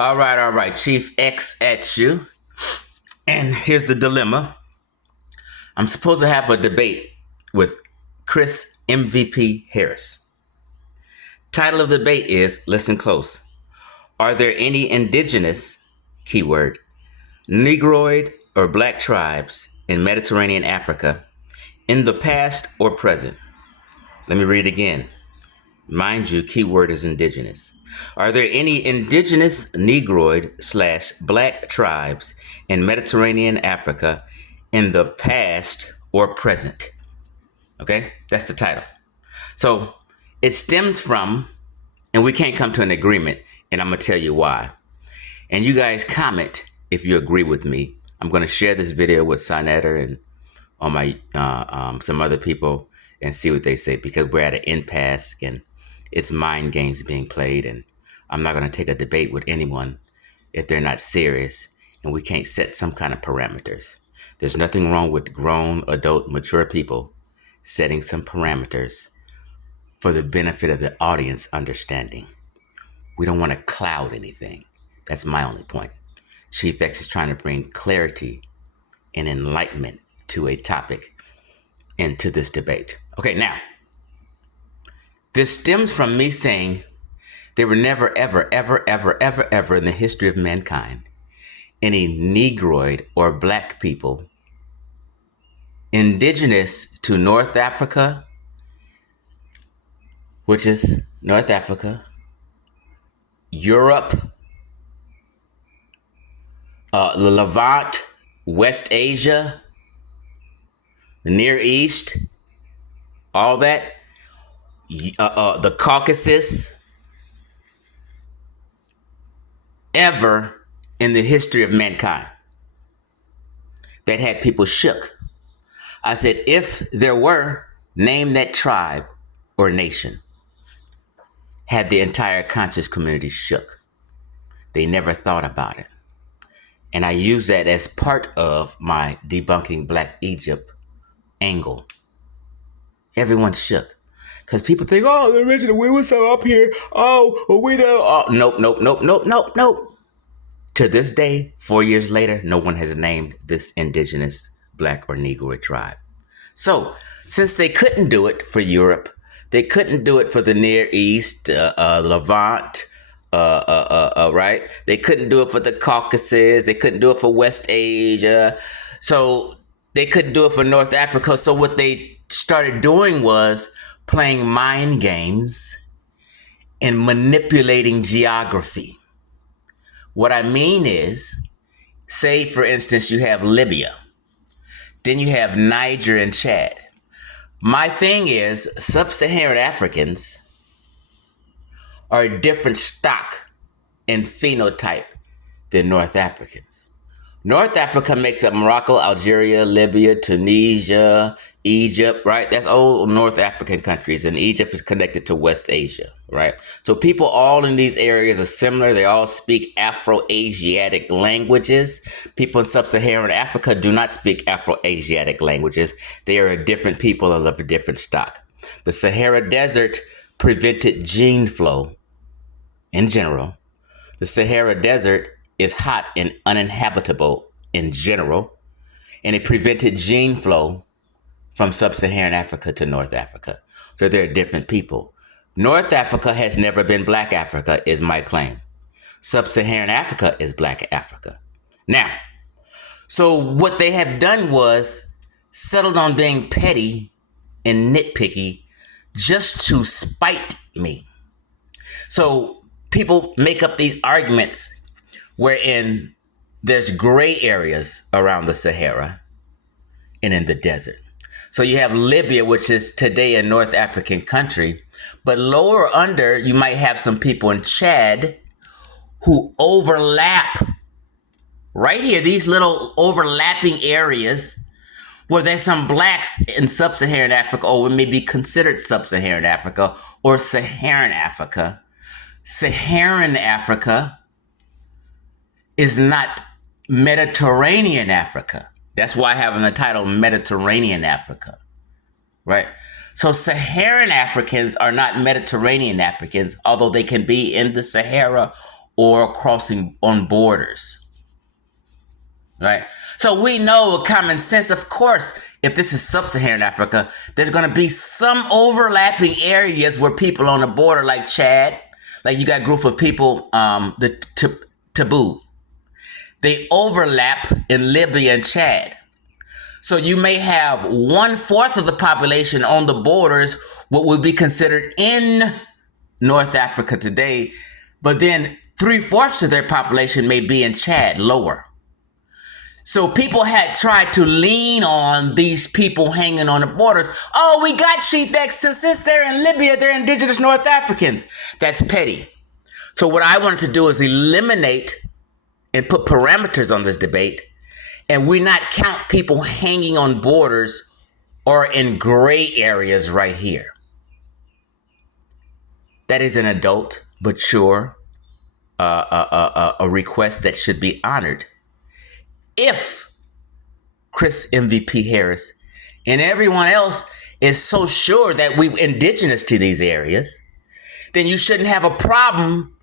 All right. Chief X at you. And here's the dilemma. I'm supposed to have a debate with Chris MVP Harris. Title of the debate is, listen close. Are there any indigenous, keyword, negroid or black tribes in Mediterranean Africa in the past or present? Let me read it again. Mind you, keyword is indigenous. Are there any indigenous negroid slash black tribes in Mediterranean Africa in the past or present? Okay, that's the title. So it stems from, and we can't come to an agreement, and I'm going to tell you why. And you guys comment if you agree with me. I'm going to share this video with Sinetter and on my some other people and see what they say, because we're at an impasse and it's mind games being played, and I'm not going to take a debate with anyone if they're not serious and we can't set some kind of parameters. There's nothing wrong with grown, adult, mature people setting some parameters for the benefit of the audience understanding. We don't want to cloud anything. That's my only point. Chief X is trying to bring clarity and enlightenment to a topic into this debate. Okay, now, this stems from me saying there were never, ever in the history of mankind any negroid or black people indigenous to North Africa, which is North Africa, Europe, the Levant, West Asia, the Near East, all that, the Caucasus, ever in the history of mankind that had people shook. I said, if there were, name that tribe or nation had the entire conscious community shook. They never thought about it. And I use that as part of my debunking Black Egypt angle. Everyone shook. Because people think, oh, the original, we were so up here. Oh, we there. Oh, nope. To this day, 4 years later, no one has named this indigenous black or Negroid tribe. So, since they couldn't do it for Europe, they couldn't do it for the Near East, Levant, right? They couldn't do it for the Caucasus. They couldn't do it for West Asia. So they couldn't do it for North Africa. So what they started doing was playing mind games and manipulating geography. What I mean is, say, for instance, you have Libya. Then you have Niger and Chad. My thing is, sub-Saharan Africans are a different stock and phenotype than North Africans. North Africa makes up Morocco, Algeria, Libya, Tunisia, Egypt, right? That's all North African countries, and Egypt is connected to West Asia, right? So people all in these areas are similar. They all speak Afro-Asiatic languages. People in sub-Saharan Africa do not speak Afro-Asiatic languages. They are a different people and of a different stock. The Sahara Desert prevented gene flow in general. The Sahara Desert is hot and uninhabitable in general, and it prevented gene flow from sub-Saharan Africa to North Africa. So they're different people. North Africa has never been Black Africa, is my claim. Sub-Saharan Africa is Black Africa. Now, so what they have done was settled on being petty and nitpicky just to spite me. So people make up these arguments wherein there's gray areas around the Sahara and in the desert. So you have Libya, which is today a North African country, but lower under, you might have some people in Chad who overlap right here, these little overlapping areas where there's some blacks in sub-Saharan Africa, or what may be considered sub-Saharan Africa or Saharan Africa. Saharan Africa is not Mediterranean Africa. That's why I have the title Mediterranean Africa, right? So Saharan Africans are not Mediterranean Africans, although they can be in the Sahara or crossing on borders. Right? So we know with common sense, of course, if this is sub-Saharan Africa, there's going to be some overlapping areas where people on the border, like Chad, like you got a group of people, the Taboo, they overlap in Libya and Chad. So you may have 1/4 of the population on the borders, what would be considered in North Africa today, but then 3/4 of their population may be in Chad, lower. So people had tried to lean on these people hanging on the borders. Oh, we got Chief X, since they're in Libya, they're indigenous North Africans. That's petty. So what I wanted to do is eliminate and put parameters on this debate, and we not count people hanging on borders or in gray areas right here. That is an adult, mature, a request that should be honored. If Chris MVP Harris and everyone else is so sure that we're indigenous to these areas, then you shouldn't have a problem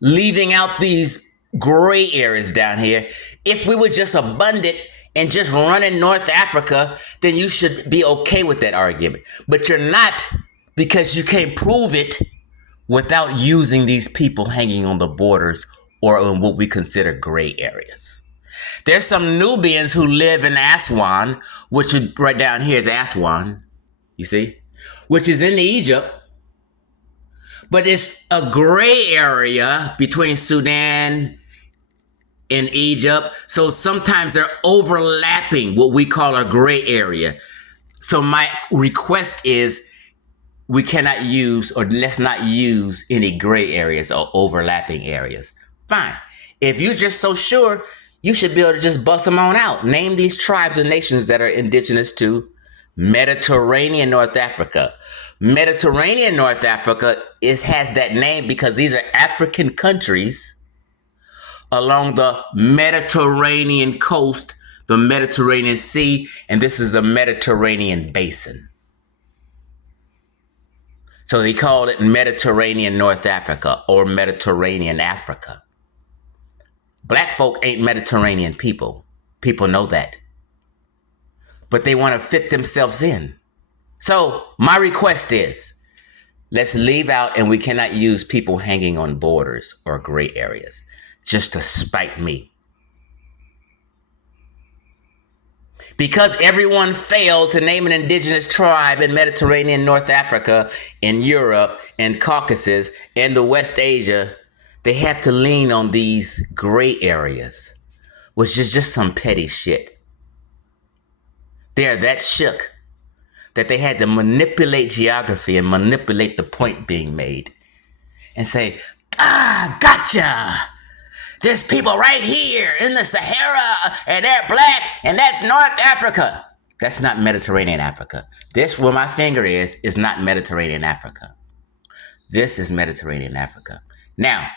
leaving out these gray areas down here. If we were just abundant and just running North Africa, then you should be okay with that argument. But you're not, because you can't prove it without using these people hanging on the borders or in what we consider gray areas. There's some Nubians who live in Aswan, which is right down here is Aswan, you see, which is in Egypt, but it's a gray area between Sudan and Egypt. So sometimes they're overlapping what we call a gray area. So my request is we cannot use, or let's not use any gray areas or overlapping areas. Fine. If you're just so sure, you should be able to just bust them on out. Name these tribes and nations that are indigenous to Mediterranean North Africa. Mediterranean North Africa has that name because these are African countries along the Mediterranean coast, the Mediterranean Sea, and this is the Mediterranean Basin. So they call it Mediterranean North Africa or Mediterranean Africa. Black folk ain't Mediterranean people. People know that. But they want to fit themselves in. So my request is, let's leave out, and we cannot use people hanging on borders or gray areas just to spite me. Because everyone failed to name an indigenous tribe in Mediterranean North Africa, in Europe, and Caucasus, and the West Asia, they have to lean on these gray areas, which is just some petty shit. They're that shook that they had to manipulate geography and manipulate the point being made and say, gotcha. There's people right here in the Sahara and they're black and that's North Africa. That's not Mediterranean Africa. This, where my finger is not Mediterranean Africa. This is Mediterranean Africa. Now,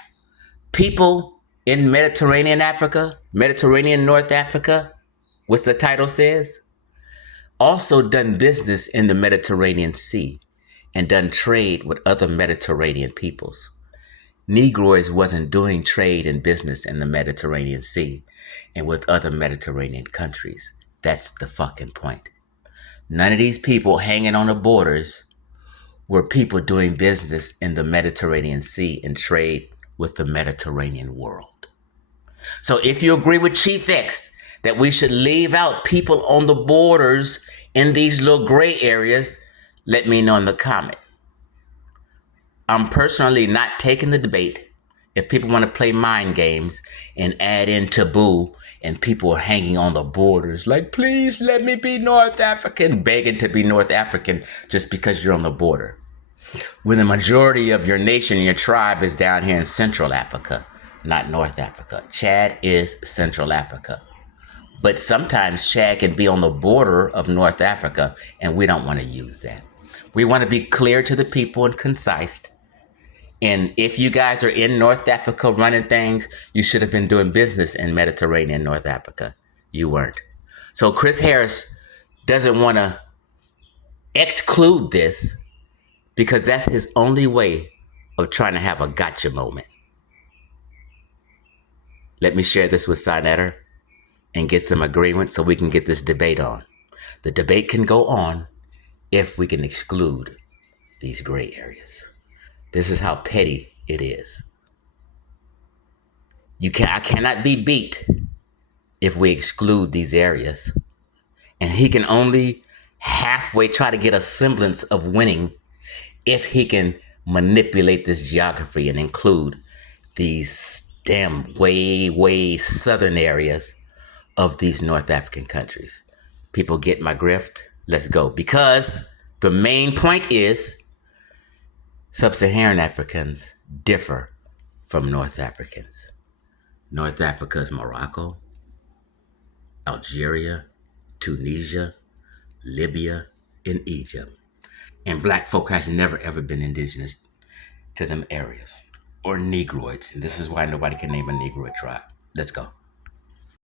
people in Mediterranean Africa, Mediterranean North Africa, which the title says, also done business in the Mediterranean Sea and done trade with other Mediterranean peoples. Negroids wasn't doing trade and business in the Mediterranean Sea and with other Mediterranean countries. That's the fucking point. None of these people hanging on the borders were people doing business in the Mediterranean Sea and trade with the Mediterranean world. So if you agree with Chief X that we should leave out people on the borders in these little gray areas, let me know in the comment. I'm personally not taking the debate. If people want to play mind games and add in taboo and people are hanging on the borders like, please let me be North African, begging to be North African just because you're on the border. When the majority of your nation, your tribe is down here in Central Africa, not North Africa. Chad is Central Africa. But sometimes Chad can be on the border of North Africa, and we don't want to use that. We want to be clear to the people and concise. And if you guys are in North Africa running things, you should have been doing business in Mediterranean North Africa. You weren't. So Chris Harris doesn't want to exclude this because that's his only way of trying to have a gotcha moment. Let me share this with Sinetter and get some agreement so we can get this debate on. The debate can go on if we can exclude these gray areas. This is how petty it is. I cannot be beat if we exclude these areas. And he can only halfway try to get a semblance of winning if he can manipulate this geography and include these damn way southern areas of these North African countries. People get my grift? Let's go. Because the main point is sub-Saharan Africans differ from North Africans. North Africa is Morocco, Algeria, Tunisia, Libya, and Egypt. And black folk has never ever been indigenous to them areas or negroids. And this is why nobody can name a negroid tribe. Let's go.